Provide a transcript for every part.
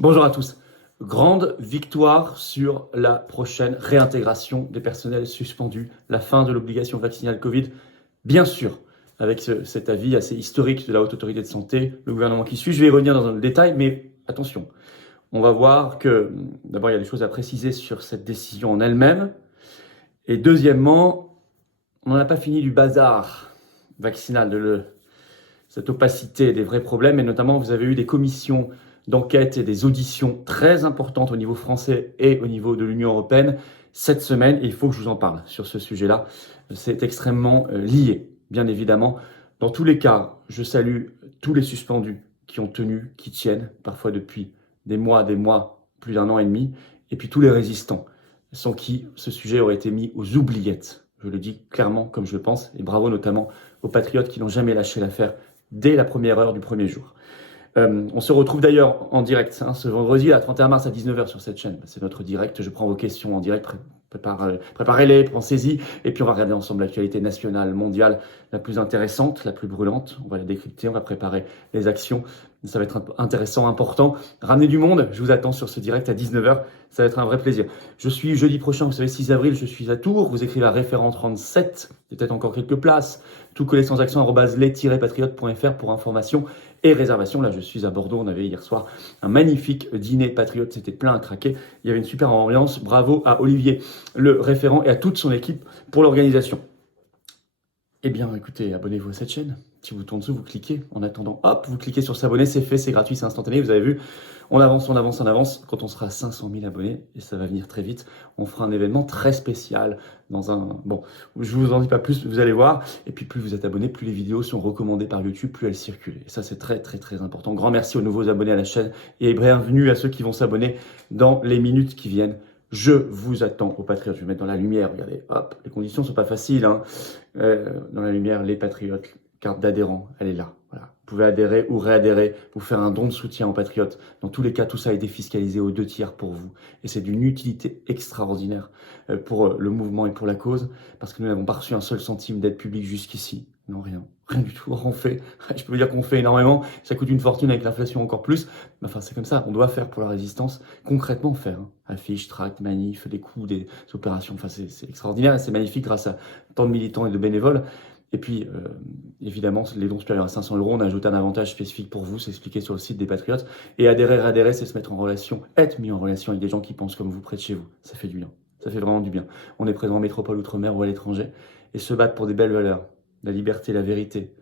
Bonjour à tous. Grande victoire sur la prochaine réintégration des personnels suspendus, la fin de l'obligation vaccinale Covid, bien sûr, avec cet avis assez historique de la Haute Autorité de Santé, le gouvernement qui suit. Je vais y revenir dans le détail, mais attention, on va voir que d'abord il y a des choses à préciser sur cette décision en elle-même, et deuxièmement, on n'a pas fini du bazar vaccinal, cette opacité des vrais problèmes, et notamment vous avez eu des commissions d'enquête et des auditions très importantes au niveau français et au niveau de l'Union européenne cette semaine, et il faut que je vous en parle sur ce sujet-là. C'est extrêmement lié, bien évidemment. Dans tous les cas, je salue tous les suspendus qui ont tenu, qui tiennent, parfois depuis des mois, plus d'1 an et demi, et puis tous les résistants, sans qui ce sujet aurait été mis aux oubliettes. Je le dis clairement comme je le pense, et bravo notamment aux patriotes qui n'ont jamais lâché l'affaire dès la première heure du premier jour. On se retrouve d'ailleurs en direct ce vendredi, la 31 mars à 19h sur cette chaîne. C'est notre direct, je prends vos questions en direct, préparez-les, pensez-y, et puis on va regarder ensemble l'actualité nationale, mondiale, la plus intéressante, la plus brûlante. On va la décrypter, on va préparer les actions. Ça va être intéressant, important. Ramenez du monde, je vous attends sur ce direct à 19h, ça va être un vrai plaisir. Je suis jeudi prochain, vous savez, 6 avril, je suis à Tours, vous écrivez à référent 37, il y a peut-être encore quelques places, tout collé sans accent, @les-patriotes.fr pour information et réservation. Là, je suis à Bordeaux, on avait hier soir un magnifique dîner patriote, c'était plein à craquer, il y avait une super ambiance, bravo à Olivier, le référent, et à toute son équipe pour l'organisation. Eh bien, écoutez, abonnez-vous à cette chaîne. Si vous tournez dessous, vous cliquez. En attendant, hop, vous cliquez sur s'abonner, c'est fait, c'est gratuit, c'est instantané. Vous avez vu, on avance. Quand on sera à 500 000 abonnés, et ça va venir très vite, on fera un événement très spécial dans un... Bon, je vous en dis pas plus, vous allez voir. Et puis, plus vous êtes abonnés, plus les vidéos sont recommandées par YouTube, plus elles circulent. Et ça, c'est très, très, très important. Grand merci aux nouveaux abonnés à la chaîne et bienvenue à ceux qui vont s'abonner dans les minutes qui viennent. Je vous attends aux patriotes. Je vais mettre dans la lumière. Regardez, hop, les conditions sont pas faciles. Dans la lumière, les patriotes, carte d'adhérent, elle est là. Voilà. Vous pouvez adhérer ou réadhérer, vous faire un don de soutien aux patriotes. Dans tous les cas, tout ça est défiscalisé aux 2/3 pour vous. Et c'est d'une utilité extraordinaire pour le mouvement et pour la cause, parce que nous n'avons pas reçu un seul centime d'aide publique jusqu'ici. Non, rien. Rien du tout. On fait, je peux vous dire qu'on fait énormément. Ça coûte une fortune avec l'inflation encore plus. Mais enfin, c'est comme ça. On doit faire pour la résistance. Concrètement, faire. Affiches, tracts, manifs, des coups, des opérations. Enfin, c'est extraordinaire et c'est magnifique grâce à tant de militants et de bénévoles. Et puis, évidemment, les dons supérieurs à 500 €, on a ajouté un avantage spécifique pour vous, c'est expliqué sur le site des Patriotes. Et adhérer, c'est se mettre en relation, être mis en relation avec des gens qui pensent comme vous près de chez vous. Ça fait du bien. Ça fait vraiment du bien. On est présent en métropole, outre-mer ou à l'étranger. Et se battre pour des belles valeurs. La liberté, la vérité.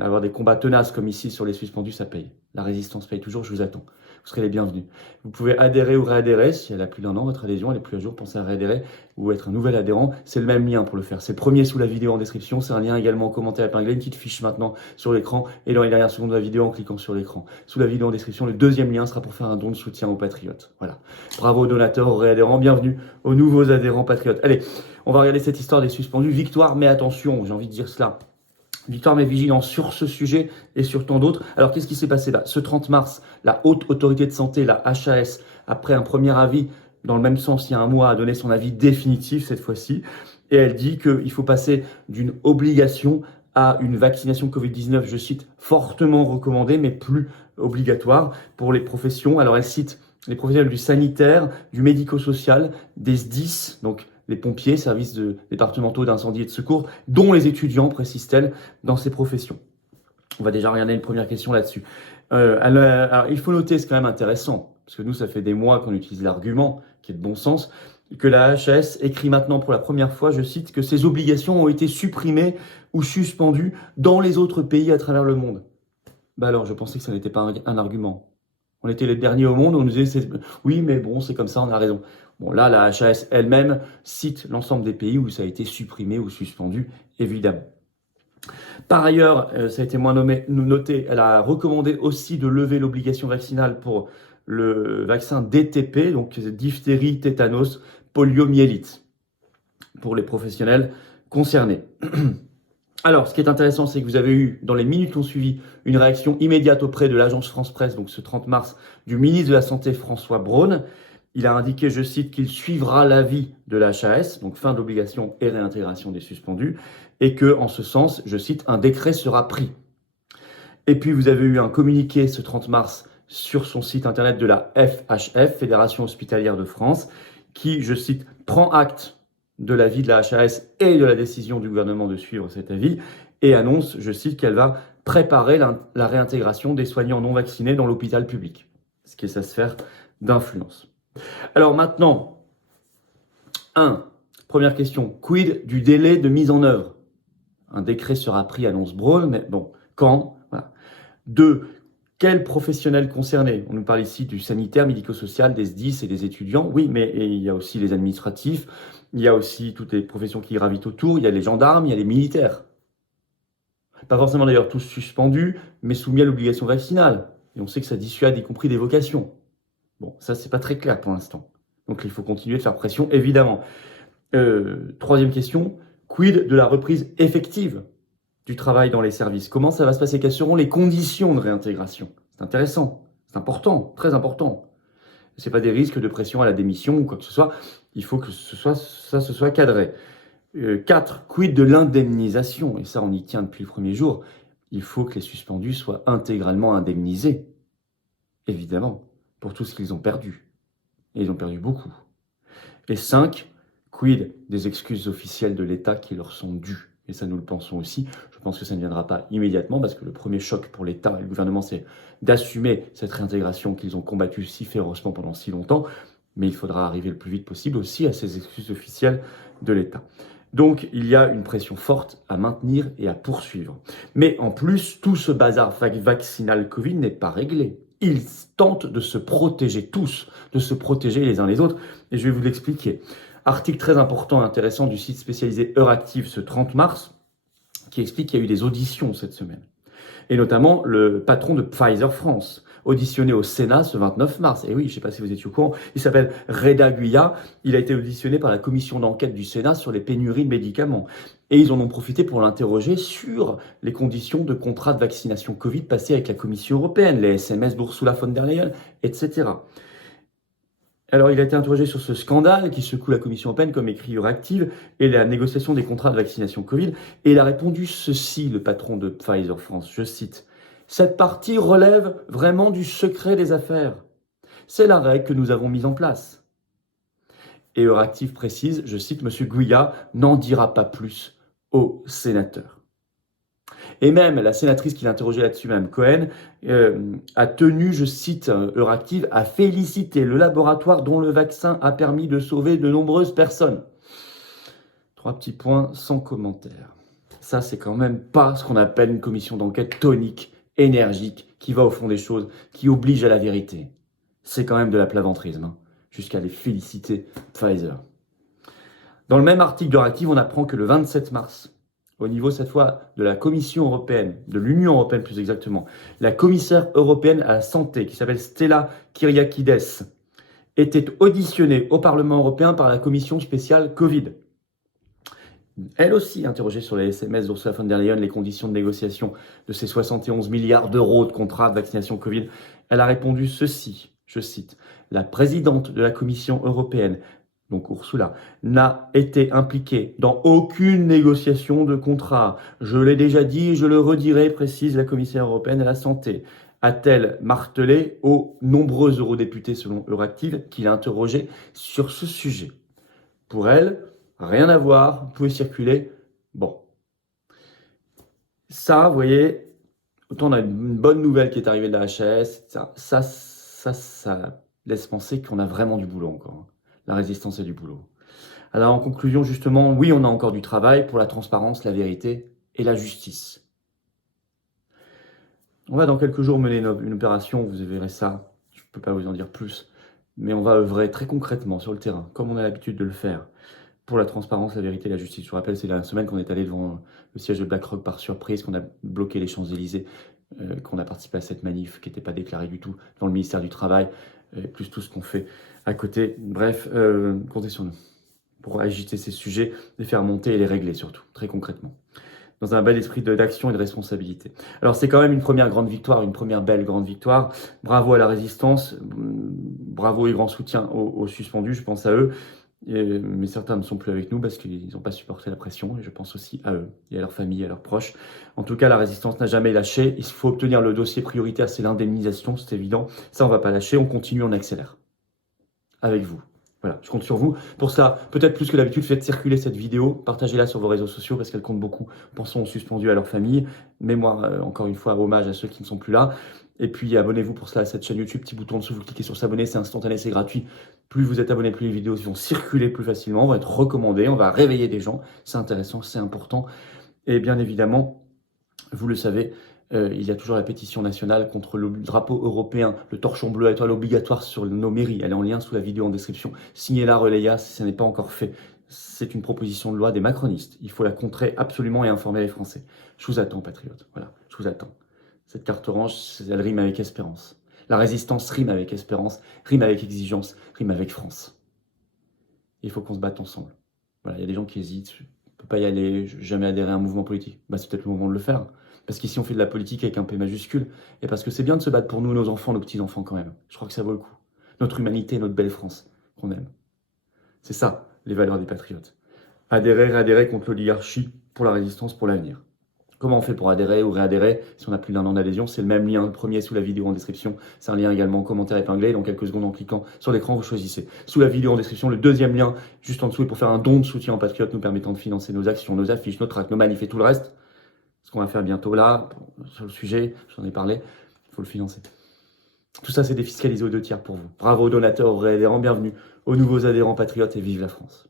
Avoir des combats tenaces comme ici sur les suspendus, ça paye. La résistance paye toujours, je vous attends. Vous serez les bienvenus. Vous pouvez adhérer ou réadhérer. Si elle a plus d'1 an, votre adhésion, elle est plus à jour, pensez à réadhérer ou être un nouvel adhérent. C'est le même lien pour le faire. C'est le premier sous la vidéo en description. C'est un lien également en commentaire épinglé. Une petite fiche maintenant sur l'écran et dans les dernières secondes de la vidéo en cliquant sur l'écran. Sous la vidéo en description, le deuxième lien sera pour faire un don de soutien aux patriotes. Voilà. Bravo aux donateurs, aux réadhérents. Bienvenue aux nouveaux adhérents patriotes. Allez, on va regarder cette histoire des suspendus. Victoire, mais attention, j'ai envie de dire cela. Victoire mais vigilance sur ce sujet et sur tant d'autres. Alors qu'est-ce qui s'est passé là? Ce 30 mars, la Haute Autorité de Santé, la HAS, après un premier avis, dans le même sens il y a un mois, a donné son avis définitif cette fois-ci. Et elle dit qu'il faut passer d'une obligation à une vaccination Covid-19, je cite, fortement recommandée, mais plus obligatoire pour les professions. Alors elle cite les professionnels du sanitaire, du médico-social, des SDIS, donc les pompiers, services départementaux d'incendie et de secours, dont les étudiants, précise-t-elle, dans ces professions. On va déjà regarder une première question là-dessus. Alors, il faut noter, c'est quand même intéressant, parce que nous, ça fait des mois qu'on utilise l'argument, qui est de bon sens, que la HAS écrit maintenant pour la première fois, je cite, que ces obligations ont été supprimées ou suspendues dans les autres pays à travers le monde. Bah alors, je pensais que ça n'était pas un argument. On était les derniers au monde, on nous disait, oui, mais bon, c'est comme ça, on a raison. Bon, là, la HAS elle-même cite l'ensemble des pays où ça a été supprimé ou suspendu, évidemment. Par ailleurs, ça a été moins noté, elle a recommandé aussi de lever l'obligation vaccinale pour le vaccin DTP, donc diphtérie, tétanos, poliomyélite, pour les professionnels concernés. Alors, ce qui est intéressant, c'est que vous avez eu, dans les minutes qui ont suivi, une réaction immédiate auprès de l'agence France-Presse, donc ce 30 mars, du ministre de la Santé François Braun. Il a indiqué, je cite, qu'il suivra l'avis de la HAS, donc fin d'obligation et réintégration des suspendus, et que, en ce sens, je cite, un décret sera pris. Et puis, vous avez eu un communiqué ce 30 mars sur son site internet de la FHF, Fédération Hospitalière de France, qui, je cite, prend acte de l'avis de la HAS et de la décision du gouvernement de suivre cet avis et annonce, je cite, qu'elle va préparer la réintégration des soignants non vaccinés dans l'hôpital public, ce qui est sa sphère d'influence. Alors maintenant, première question, quid du délai de mise en œuvre? Un décret sera pris, annonce Braun, mais bon, quand? Voilà. 2, quels professionnels concernés? On nous parle ici du sanitaire, médico-social, des SDIS et des étudiants. Oui, mais il y a aussi les administratifs, il y a aussi toutes les professions qui gravitent autour, il y a les gendarmes, il y a les militaires. Pas forcément d'ailleurs tous suspendus, mais soumis à l'obligation vaccinale. Et on sait que ça dissuade, y compris des vocations. Bon, ça, c'est pas très clair pour l'instant. Donc il faut continuer de faire pression, évidemment. Troisième question, quid de la reprise effective du travail dans les services? Comment ça va se passer? Quelles seront les conditions de réintégration? C'est intéressant, c'est important, très important. Ce n'est pas des risques de pression à la démission ou quoi que ce soit. Il faut que ce soit cadré. 4, quid de l'indemnisation? Et ça, on y tient depuis le premier jour. Il faut que les suspendus soient intégralement indemnisés, évidemment, pour tout ce qu'ils ont perdu. Et ils ont perdu beaucoup. Et 5, quid des excuses officielles de l'État qui leur sont dues? Et ça, nous le pensons aussi. Je pense que ça ne viendra pas immédiatement parce que le premier choc pour l'État et le gouvernement, c'est d'assumer cette réintégration qu'ils ont combattue si férocement pendant si longtemps. Mais il faudra arriver le plus vite possible aussi à ces excuses officielles de l'État. Donc, il y a une pression forte à maintenir et à poursuivre. Mais en plus, tout ce bazar vaccinal Covid n'est pas réglé. Ils tentent de se protéger tous, de se protéger les uns les autres. Et je vais vous l'expliquer. Article très important et intéressant du site spécialisé Euractiv ce 30 mars, qui explique qu'il y a eu des auditions cette semaine. Et notamment le patron de Pfizer France, auditionné au Sénat ce 29 mars. Et oui, je ne sais pas si vous étiez au courant, il s'appelle Reda Guya. Il a été auditionné par la commission d'enquête du Sénat sur les pénuries de médicaments. Et ils en ont profité pour l'interroger sur les conditions de contrat de vaccination Covid passés avec la Commission européenne, les SMS d'Ursula von der Leyen, etc. Alors, il a été interrogé sur ce scandale qui secoue la Commission européenne, comme écrit Euractiv, et la négociation des contrats de vaccination Covid. Et il a répondu ceci, le patron de Pfizer France, je cite, « Cette partie relève vraiment du secret des affaires. C'est la règle que nous avons mise en place. » Et Euractiv précise, je cite, « Monsieur Guya n'en dira pas plus aux sénateurs. » Et même la sénatrice qui l'interrogeait là-dessus, Mme Cohen, a tenu, je cite Euractiv, à féliciter le laboratoire dont le vaccin a permis de sauver de nombreuses personnes. 3 petits points sans commentaire. Ça, c'est quand même pas ce qu'on appelle une commission d'enquête tonique, énergique, qui va au fond des choses, qui oblige à la vérité. C'est quand même de la plaventrisme, hein, jusqu'à les féliciter Pfizer. Dans le même article d'Euractiv, on apprend que le 27 mars, au niveau cette fois de la Commission européenne, de l'Union européenne plus exactement, la commissaire européenne à la santé, qui s'appelle Stella Kyriakides, était auditionnée au Parlement européen par la commission spéciale Covid. Elle aussi interrogée sur les SMS d'Ursula von der Leyen, les conditions de négociation de ces 71 milliards d'euros de contrats de vaccination Covid. Elle a répondu ceci, je cite, « La présidente de la Commission européenne, donc Ursula, n'a été impliquée dans aucune négociation de contrat. Je l'ai déjà dit et je le redirai, précise la commissaire européenne à la santé. » A-t-elle martelé aux nombreux eurodéputés selon Euractiv qui l'a interrogé sur ce sujet. Pour elle, rien à voir, vous pouvez circuler. Bon. Ça, vous voyez, autant on a une bonne nouvelle qui est arrivée de la HAS, ça laisse penser qu'on a vraiment du boulot encore. La résistance et du boulot. Alors en conclusion, justement, oui, on a encore du travail pour la transparence, la vérité et la justice. On va dans quelques jours mener une opération, vous verrez ça, je ne peux pas vous en dire plus, mais on va œuvrer très concrètement sur le terrain, comme on a l'habitude de le faire, pour la transparence, la vérité et la justice. Je vous rappelle, c'est la semaine qu'on est allé devant le siège de BlackRock par surprise, qu'on a bloqué les Champs-Élysées, qu'on a participé à cette manif qui n'était pas déclarée du tout dans le ministère du Travail, plus tout ce qu'on fait à côté. Bref, comptez sur nous pour agiter ces sujets, les faire monter et les régler surtout, très concrètement, dans un bel esprit d'action et de responsabilité. Alors c'est quand même une première grande victoire, une première belle grande victoire. Bravo à la résistance, bravo et grand soutien aux suspendus, je pense à eux. Mais certains ne sont plus avec nous parce qu'ils n'ont pas supporté la pression, et je pense aussi à eux et à leurs familles, à leurs proches. En tout cas, la résistance n'a jamais lâché. Il faut obtenir le dossier prioritaire, c'est l'indemnisation, c'est évident. Ça, on ne va pas lâcher, on continue, on accélère. Avec vous. Voilà, je compte sur vous. Pour ça, peut-être plus que d'habitude, faites circuler cette vidéo, partagez-la sur vos réseaux sociaux parce qu'elle compte beaucoup. Pensons aux suspendus, à leur famille. Mémoire, encore une fois, hommage à ceux qui ne sont plus là. Et puis, abonnez-vous pour cela à cette chaîne YouTube. Petit bouton en dessous, vous cliquez sur s'abonner, c'est instantané, c'est gratuit. Plus vous êtes abonné, plus les vidéos vont circuler plus facilement, vont être recommandées, on va réveiller des gens. C'est intéressant, c'est important. Et bien évidemment, vous le savez, il y a toujours la pétition nationale contre le drapeau européen, le torchon bleu à étoile obligatoire sur nos mairies. Elle est en lien sous la vidéo en description. Signez-la, relayez-la si ce n'est pas encore fait. C'est une proposition de loi des macronistes. Il faut la contrer absolument et informer les Français. Je vous attends, patriotes. Voilà, je vous attends. Cette carte orange, elle rime avec espérance. La résistance rime avec espérance, rime avec exigence, rime avec France. Il faut qu'on se batte ensemble. Voilà, il y a des gens qui hésitent. Je ne peux pas y aller, je vais jamais adhérer à un mouvement politique. Bah, c'est peut-être le moment de le faire. Parce qu'ici, on fait de la politique avec un P majuscule. Et parce que c'est bien de se battre pour nous, nos enfants, nos petits-enfants quand même. Je crois que ça vaut le coup. Notre humanité, notre belle France qu'on aime. C'est ça, les valeurs des patriotes. Adhérer, réadhérer contre l'oligarchie pour la résistance, pour l'avenir. Comment on fait pour adhérer ou réadhérer si on a plus d'1 an d'adhésion? C'est le même lien, le premier sous la vidéo en description. C'est un lien également en commentaire épinglé. Dans quelques secondes, en cliquant sur l'écran, vous choisissez. Sous la vidéo en description, le deuxième lien, juste en dessous, est pour faire un don de soutien aux patriotes nous permettant de financer nos actions, nos affiches, nos tracts, nos manifs et tout le reste. Ce qu'on va faire bientôt là, sur le sujet, j'en ai parlé, il faut le financer. Tout ça, c'est défiscalisé aux 2 tiers pour vous. Bravo aux donateurs, aux réadhérents, bienvenue aux nouveaux adhérents patriotes et vive la France.